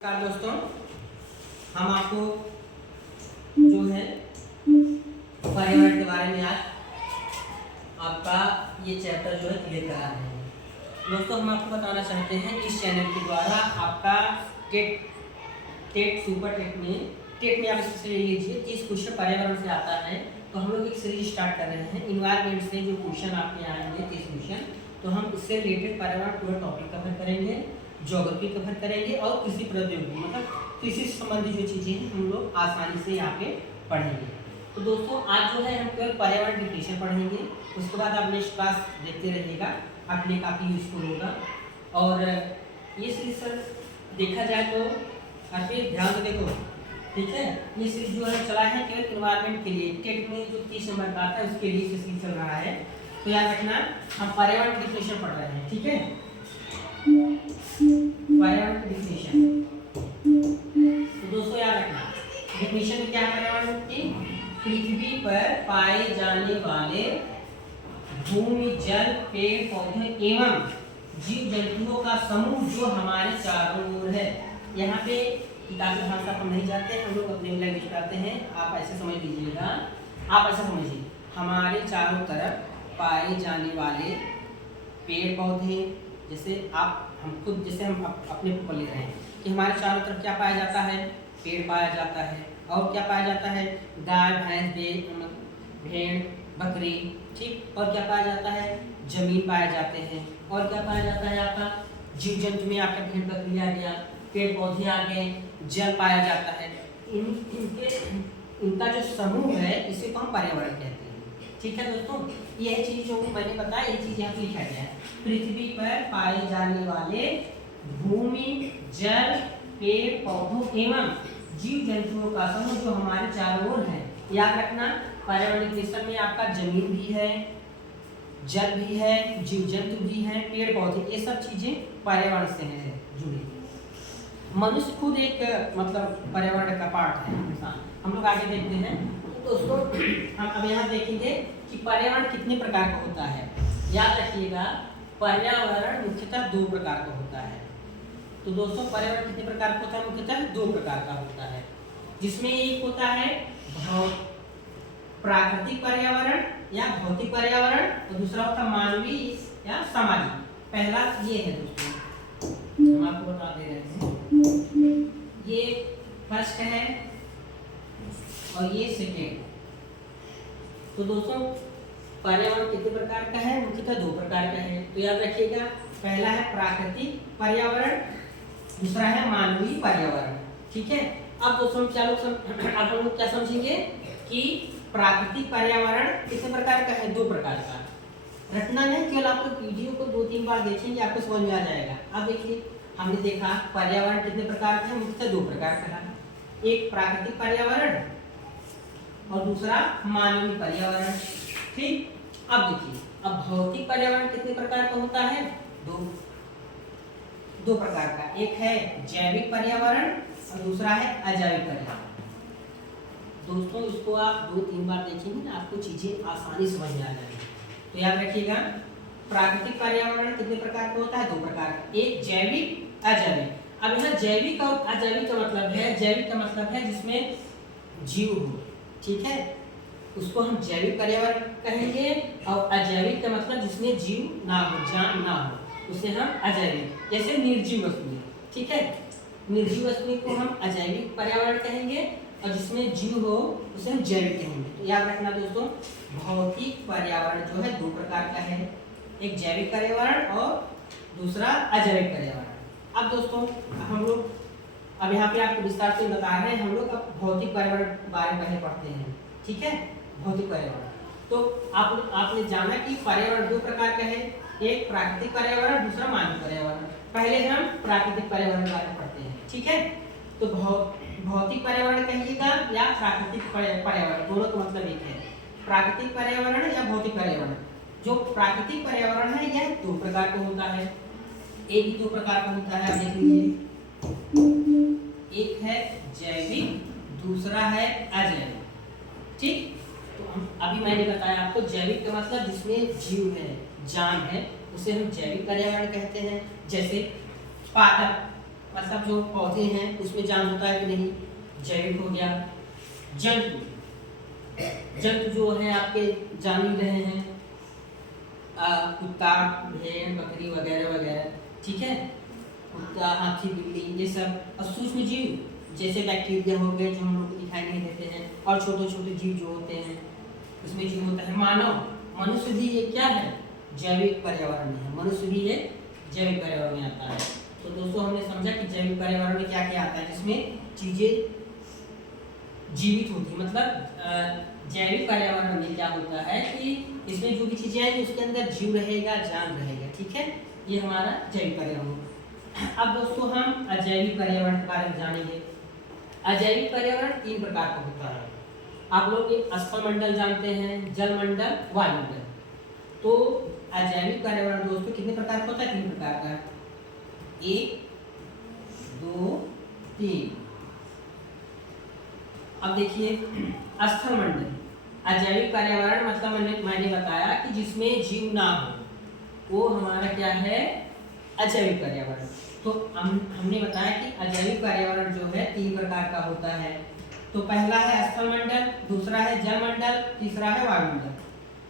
नमस्कार दोस्तों, हम आपको जो है पर्यावरण के बारे में आज आपका ये चैप्टर जो है क्लियर करा रहे हैं। दोस्तों, हम आपको बताना चाहते हैं इस चैनल के द्वारा आपका टेट सुपर टेट में आप इससे ले लीजिए 30 क्वेश्चन पर्यावरण से आता है। तो हम लोग एक सीरीज स्टार्ट कर रहे हैं इन्वायरमेंट से जो क्वेश्चन आपके आएंगे 30 क्वेश्चन, तो हम इससे रिलेटेड पर्यावरण पूरा टॉपिक कवर करेंगे, ज्योग्राफी कवर करेंगे और कृषि प्रौद्योगिकी मतलब कृषि से संबंधित जो चीज़ें हैं हम लोग आसानी से यहाँ पे पढ़ेंगे। तो दोस्तों, आज जो है हम केवल पर्यावरण डिफिनेशन पढ़ेंगे, उसके बाद आप नेक्स्ट क्लास देखते रहिएगा, आपके लिए काफ़ी यूजफुल होगा। और ये सीरीज सर देखा जाए तो आप ध्यान से देखो, ठीक है। ये सीरीज जो है चला है केवल इन्वायरमेंट के लिए, टेट में जो 30 नंबर का आता है उसके लिए ये सीरीज चल रहा है। तो याद रखना, हम पर्यावरण डिफिनेशन पढ़ रहे हैं, ठीक है। पर्यावरण की डिफिनेशन, तो दोस्तों याद रखना डिफिनेशन में क्या है पर्यावरण की? पृथ्वी पर पाए जाने वाले भूमि, जल, पेड़ पौधे एवं जीव जंतुओं का समूह जो हमारे चारों ओर है। यहाँ पे किताबी भाषा हम नहीं जाते हैं, हम लोग अपने लैंग्वेज पढ़ाते हैं। आप ऐसे समझ लीजिएगा, आप ऐसा समझिए, हमारे चारों तरफ पाए जाने वाले पेड़ पौधे, जैसे हम खुद जैसे हम अपने को ले रहे हैं कि हमारे चारों तरफ क्या पाया जाता है? पेड़ पाया जाता है। और क्या पाया जाता है? गाय, भैंस, भेड़, बकरी, ठीक। और क्या पाया जाता है? जमीन पाए जाते हैं। और क्या पाया जाता है? आपका जीव जंतु में आपका भेड़ बकरी आ गया, पेड़ पौधे आ गए, जल पाया जाता है। इनका जो समूह है इसे को हम पर्यावरण कहते हैं, ठीक है दोस्तों। यह चीज जो मैंने बताया, ये चीज यहाँ पे लिखा गया है, पृथ्वी पर पाए जाने वाले भूमि, जल, पेड़ पौधों एवं जीव जंतुओं का समूह जो हमारे चारों ओर है। याद रखना, पर्यावरण डिफिनेशन में आपका जमीन भी है, जल भी है, जीव जंतु भी है, पेड़ पौधे, ये सब चीजें पर्यावरण से है जुड़ी। मनुष्य खुद एक मतलब पर्यावरण का पार्ट है, इंसान। हम लोग आगे देखते हैं। तो दोस्तों, हम अब यहाँ देखेंगे कि पर्यावरण कितने प्रकार का होता है। याद रखिएगा, पर्यावरण मुख्यतः 2 प्रकार का होता है। तो दोस्तों, पर्यावरण कितने प्रकार का होता है? मुख्यतः 2 प्रकार का होता है, जिसमें एक होता है प्राकृतिक पर्यावरण या भौतिक पर्यावरण, और दूसरा होता है मानवीय या सामाजिक। पहला ये है दोस्तों, हम आपको बता दे रहे हैं, ये फर्स्ट है और ये सेकेंड। तो दोस्तों, पर्यावरण कितने प्रकार का है? मुख्यतः 2 प्रकार का है। तो याद रखिएगा, पहला है प्राकृतिक पर्यावरण, दूसरा है मानवीय पर्यावरण, ठीक है। अब दोस्तों आप लोग क्या समझेंगे कि प्राकृतिक पर्यावरण कितने प्रकार का है? 2 प्रकार का। रटना नहीं, केवल आप लोग वीडियो को 2-3 बार देखेंगे, आपको समझ में आ जाएगा। अब देखिए, हमने देखा पर्यावरण कितने प्रकार का है? मुख्यतः 2 प्रकार का है, एक प्राकृतिक पर्यावरण और दूसरा मानवीय पर्यावरण, ठीक। अब देखिए, अब भौतिक पर्यावरण कितने प्रकार का होता है? 2 प्रकार का, एक है जैविक पर्यावरण और दूसरा है अजैविक पर्यावरण। दोस्तों, इसको आप 2-3 बार देखेंगे ना, आपको चीजें आसानी समझ में आ जाएगी। तो याद रखिएगा, प्राकृतिक पर्यावरण कितने प्रकार का होता है? 2 प्रकार का, एक जैविक, अजैविक। अब यहाँ जैविक और अजैविक का मतलब है, जैविक का मतलब है जिसमें जीव हो, ठीक है, उसको हम जैविक पर्यावरण कहेंगे। और अजैविक का मतलब जिसमें जीव ना हो, जान ना हो, उसे हम अजैविक, जैसे निर्जीव वस्तुएं, ठीक है, निर्जीव वस्तुएं को हम अजैविक पर्यावरण कहेंगे, और जिसमें जीव हो उसे हम जैविक कहेंगे। तो याद रखना दोस्तों, भौतिक पर्यावरण जो है 2 प्रकार का है, एक जैविक पर्यावरण और दूसरा अजैविक पर्यावरण। अब दोस्तों, हम लोग अब यहाँ पे आपको विस्तार से बता रहे हैं, हम लोग अब भौतिक पर्यावरण के बारे में पहले पढ़ते हैं, ठीक है। भौतिक पर्यावरण, तो आपने जाना कि पर्यावरण 2 प्रकार का है, एक प्राकृतिक पर्यावरण, दूसरा मानवीय पर्यावरण। पहले हम प्राकृतिक पर्यावरण के बारे में पढ़ते हैं, ठीक है। तो भौतिक पर्यावरण कहिएगा या प्राकृतिक पर्यावरण, दोनों का मतलब एक है, प्राकृतिक पर्यावरण या भौतिक पर्यावरण। जो प्राकृतिक पर्यावरण है यह 2 प्रकार का होता है, एक ही 2 प्रकार का होता है। आप देख लीजिए, एक है जैविक, दूसरा है अजैविक, ठीक। तो अभी मैंने बताया आपको, जैविक का मतलब जिसमें जीव है, जान है, उसे हम जैविक पर्यावरण कहते हैं। जैसे पादप मतलब जो पौधे हैं उसमें जान होता है कि नहीं, जैविक हो गया। जंतु, जंतु जो है आपके जान ही रहे हैं, कुत्ता, भेड़, बकरी वगैरह वगैरह, ठीक है, कुत्ता, हाथी, बिल्ली, ये सब। और सूक्ष्म जीव जैसे बैक्टीरिया हो गए जो हम लोग को दिखाई नहीं देते हैं, और छोटे छोटे जीव जो होते हैं उसमें जीव होता है। मानव, मनुष्य भी ये क्या है, जैविक पर्यावरण में है। मनुष्य भी ये जैविक पर्यावरण में आता है। तो दोस्तों हमने समझा कि जैविक पर्यावरण में क्या क्या आता है, जिसमें चीजें जीवित होती है। मतलब जैविक पर्यावरण में क्या होता है कि इसमें जो भी चीजें आएंगी उसके अंदर जीव रहेगा, जान रहेगा, ठीक है, ये हमारा जैविक पर्यावरण। अब दोस्तों हम अजैविक पर्यावरण के बारे में जानेंगे। अजैविक पर्यावरण 3 प्रकार का होता है। आप लोग स्थल मंडल जानते हैं, जल मंडल, वायुमंडल। तो अजैविक पर्यावरण दोस्तों कितने प्रकार का होता है, 3 प्रकार का। 1, 2, 3। अब देखिए स्थल मंडल, अजैविक पर्यावरण मतलब मैंने बताया कि जिसमें जीव ना हो, वो हमारा क्या है, अजैविक पर्यावरण। तो हमने बताया कि अजैविक पर्यावरण जो है 3 प्रकार का होता है। तो पहला है स्थल मंडल, दूसरा है जल मंडल, तीसरा है वायुमंडल।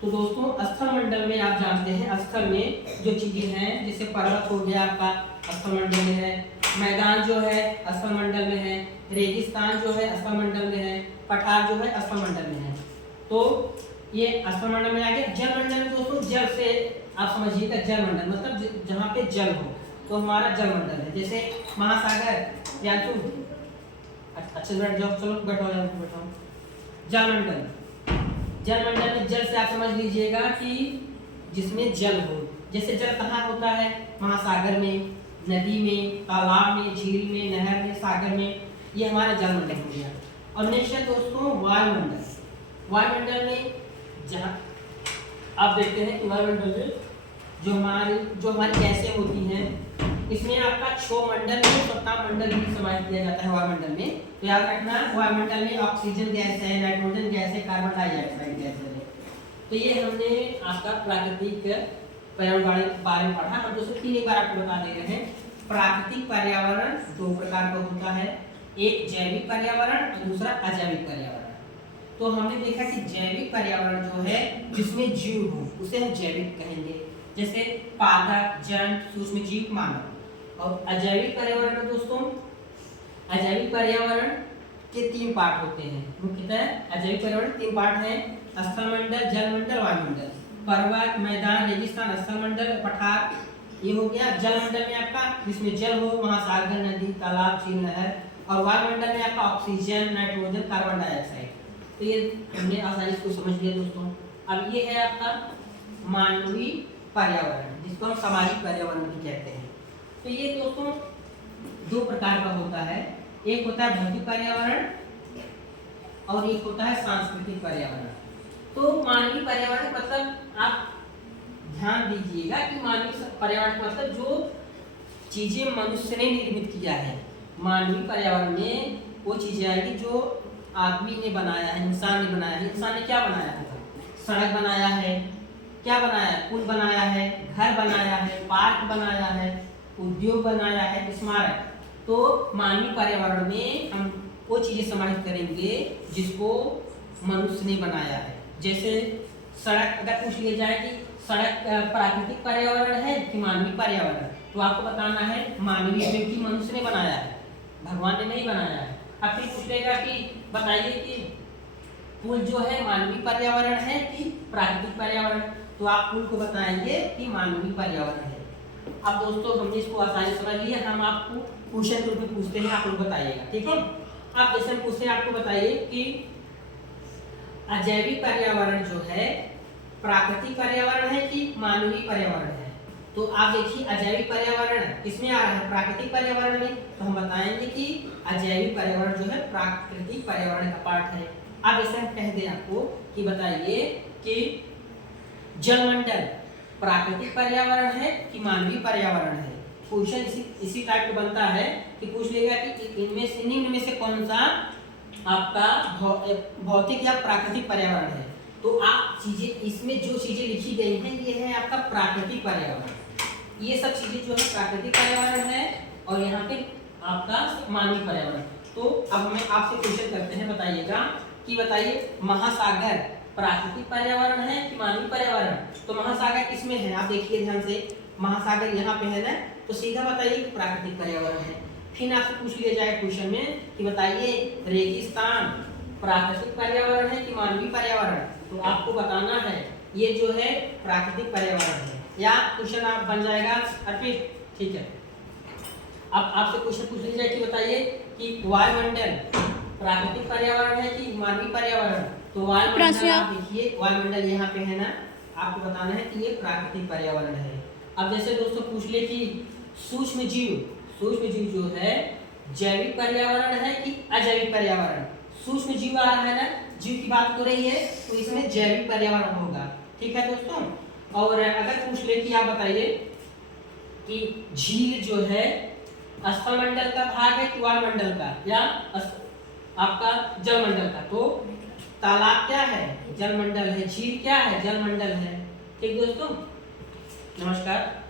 तो दोस्तों स्थल मंडल में आप जानते हैं, स्थल में जो चीजें हैं, जैसे पर्वत हो गया आपका स्थल मंडल में है, मैदान जो है स्थल मंडल में है, रेगिस्तान जो है स्थल मंडल में है, पठार जो है स्थल मंडल में है। तो ये स्थल मंडल में आ गया। जल मंडल में दोस्तों, जल से आप समझिएगा, जल मंडल मतलब जहाँ पे जल हो तो हमारा जल मंडल है। जैसे महासागर या अच्छे से बैठ जाओ, चलो बैठो बैठो। जल मंडल, जल मंडल में जल से आप समझ लीजिएगा कि जिसमें जल हो। जैसे जल कहाँ होता है, महासागर में, नदी में, तालाब में, झील में, नहर में, सागर में, ये हमारा जल मंडल हो गया। और नेक्स्ट है दोस्तों वायुमंडल। वायुमंडल में जहाँ आप देखते हैं कि वायुमंडल में जो हमारी गैसें होती हैं, इसमें आपका क्षोमंडल में सप्ताह मंडल भी समाहित किया जाता है वायुमंडल में। तो याद रखना, वायुमंडल में ऑक्सीजन गैस है, नाइट्रोजन गैस है, कार्बन डाइऑक्साइड गैस है। तो ये हमने आपका प्राकृतिक पर्यावरण के बारे में पढ़ा। हम दोस्तों 3 बार आपको बता दे रहे हैं। प्राकृतिक पर्यावरण 2 प्रकार का होता है, एक जैविक पर्यावरण और दूसरा अजैविक पर्यावरण। तो हमने देखा कि जैविक पर्यावरण जो है जिसमें जीव हो उसे हम जैविक कहेंगे, जैसे पादप, जंतु, सूक्ष्म जीव, मानव। और अजैविक पर्यावरण में दोस्तों, अजैविक पर्यावरण के 3 पार्ट होते हैं। मुख्यतः अजैविक पर्यावरण 3 पार्ट हैं, स्थल मंडल, जल मंडल, वायुमंडल। पर्वत, मैदान, रेगिस्तान स्थल मंडल, पठार ये हो गया। जल मंडल में आपका जिसमें जल हो, महासागर, नदी, तालाब, झील, नहर। और वायुमंडल में आपका ऑक्सीजन, नाइट्रोजन, कार्बन डाइऑक्साइड। तो ये हमने आसानी से समझ लिया दोस्तों। अब ये है आपका मानवीय पर्यावरण, जिसको हम सामाजिक पर्यावरण भी कहते हैं। तो ये दोस्तों 2 प्रकार का होता है, एक होता है भौतिक पर्यावरण और एक होता है सांस्कृतिक पर्यावरण। तो मानवीय पर्यावरण मतलब आप ध्यान दीजिएगा कि मानवीय पर्यावरण मतलब जो चीजें मनुष्य ने निर्मित किया है। मानवीय पर्यावरण में वो चीजें आएगी जो आदमी ने बनाया है, इंसान ने बनाया है। इंसान ने क्या बनाया है, सड़क बनाया है, क्या बनाया है, पुल बनाया है, घर बनाया है, पार्क बनाया है, उद्योग बनाया है, स्मारक। तो मानवीय पर्यावरण में हम वो चीजें समाहित करेंगे जिसको मनुष्य ने बनाया है। जैसे सड़क, अगर पूछ लिया जाए कि सड़क प्राकृतिक पर्यावरण है कि मानवीय पर्यावरण, तो आपको बताना है मानवीय, क्योंकि मनुष्य ने बनाया है, भगवान ने नहीं बनाया है। अब फिर पूछेगा कि बताइए कि पुल जो है मानवीय पर्यावरण है कि प्राकृतिक पर्यावरण, तो आप पुल को बताएंगे कि मानवीय पर्यावरण है। अब दोस्तों हमने इसको आसानी समझ लिया। हम आपको क्वेश्चन के रूप में पूछते हैं, आप लोग बताइएगा, ठीक है। आप क्वेश्चन पूछते हैं, आपको बताइए कि अजैविक पर्यावरण जो है प्राकृतिक पर्यावरण है कि मानवीय पर्यावरण है। तो आप देखिए अजैविक पर्यावरण किसमें आ रहा है, प्राकृतिक पर्यावरण में। तो हम बताएंगे कि अजैविक पर्यावरण जो है प्राकृतिक पर्यावरण का पार्ट है। अब इसे हम कह दें आपको कि बताइए कि जलमंडल प्राकृतिक पर्यावरण है कि मानवीय पर्यावरण है। क्वेश्चन इसी टाइप का बनता है कि पूछ लेगा कि इनमें से निम्न में से कौन सा आपका भौतिक या प्राकृतिक पर्यावरण है। तो आप चीजें इसमें जो चीजें लिखी गई हैं ये है आपका प्राकृतिक पर्यावरण। ये सब चीजें जो है प्राकृतिक पर्यावरण है। और यहाँ पे आपका मानवीय पर्यावरण। तो अब हमें आपसे क्वेश्चन करते हैं, बताइएगा कि बताइए महासागर प्राकृतिक पर्यावरण है कि मानवीय पर्यावरण। तो महासागर किसमें है, आप देखिए ध्यान से, महासागर यहाँ पे है ना, तो सीधा बताइए कि प्राकृतिक पर्यावरण है। फिर आपसे पूछ लिया जाए क्वेश्चन में कि बताइए रेगिस्तान प्राकृतिक पर्यावरण है कि मानवीय पर्यावरण। तो आपको बताना है ये जो है प्राकृतिक पर्यावरण है, या क्वेश्चन आप बन जाएगा अर्पित, ठीक है। अब आपसे क्वेश्चन पूछ लिया जाए कि बताइए कि वायुमंडल प्राकृतिक पर्यावरण है कि मानवीय पर्यावरण। तो वायुमंडल आप देखिए, वायुमंडल यहाँ पे है ना, आपको बताना है कि ये प्राकृतिक पर्यावरण है। अब जैसे दोस्तों पूछ ले कि सूक्ष्म जीव जो है जैविक पर्यावरण है कि अजैविक पर्यावरण। सूक्ष्म जीव आ रहा है ना, जीव की बात हो रही है, तो इसमें जैविक पर्यावरण होगा, ठीक है दोस्तों। और अगर पूछ ले कि आप बताइए कि झील जो है स्थलमंडल का भाग है कि वायुमंडल का, या आपका जलमंडल का। तो तालाब क्या है, जलमंडल है, झील क्या है, जलमंडल है, ठीक दोस्तों। नमस्कार।